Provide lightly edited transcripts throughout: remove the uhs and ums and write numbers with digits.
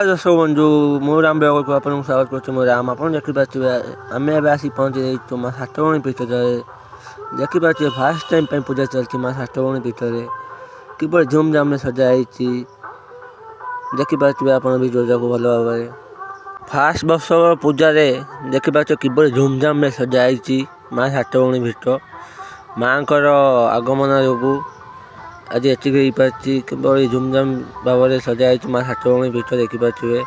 ଦର୍ଶକ ବନ୍ଧୁ ମୁଁ ରାମ ବେଗକୁ ଆପଣଙ୍କୁ ସ୍ୱାଗତ କରୁଛି। ମୁଁ ରାମ ଆପଣ ଦେଖିପାରୁଥିବେ ଆମେ ଏବେ ଆସି ପହଞ୍ଚି ଯାଇଛୁ ମା ସାତଭଉଣୀ ପୀଠରେ। ଦେଖିପାରୁଥିବେ ଫାର୍ଷ୍ଟ ଟାଇମ୍ ପାଇଁ ପୂଜା ଚାଲିଛି ମା ସାତଭଉଣୀ ପୀଠରେ। କିପରି ଧୁମଧାମରେ ସଜା ହେଇଛି ଦେଖିପାରୁଥିବେ ଆପଣ ଭିଡ଼ିଓଟାକୁ ଭଲ ଭାବରେ। ଫାର୍ଷ୍ଟ ବର୍ଷ ପୂଜାରେ ଦେଖିପାରୁଥିବେ କିପରି ଧୁମଧାମରେ ସଜା ହେଇଛି ମା ସାତଭଉଣୀ ପୀଠ। ମାଙ୍କର ଆଗମନ ଯୋଗୁଁ ଆଜି ଏତିକି ହେଇପାରିଛି। କିପରି ଧୁମଧାମ ଭାବରେ ସଜା ହେଇଛି ମା ସାତଭଉଣୀ ପୀଠ ଦେଖିପାରୁଥିବେ।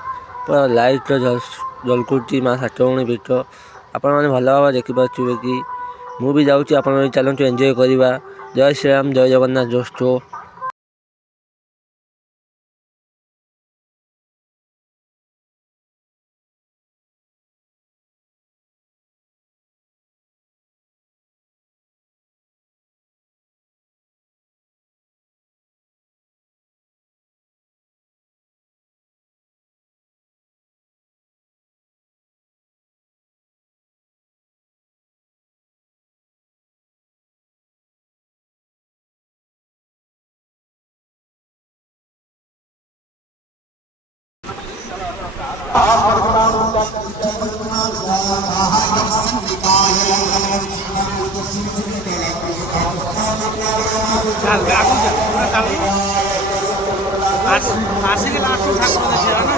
ପୁରା ଲାଇଟ୍ର ଝଲକୁଛି ମା ସାତଭଉଣୀ ପୀଠ। ଆପଣମାନେ ଭଲ ଭାବରେ ଦେଖିପାରୁଥିବେ କି ମୁଁ ବି ଯାଉଛି, ଆପଣମାନେ ଚାଲନ୍ତୁ ଏନ୍ଜୟ କରିବା। ଜୟ ଶ୍ରୀରାମ, ଜୟ ଜଗନ୍ନାଥ ଦୋସ୍ତ। ଆସିକି ଲାଷ୍ଟ ଠାକୁର ଦେଖିବା ନା।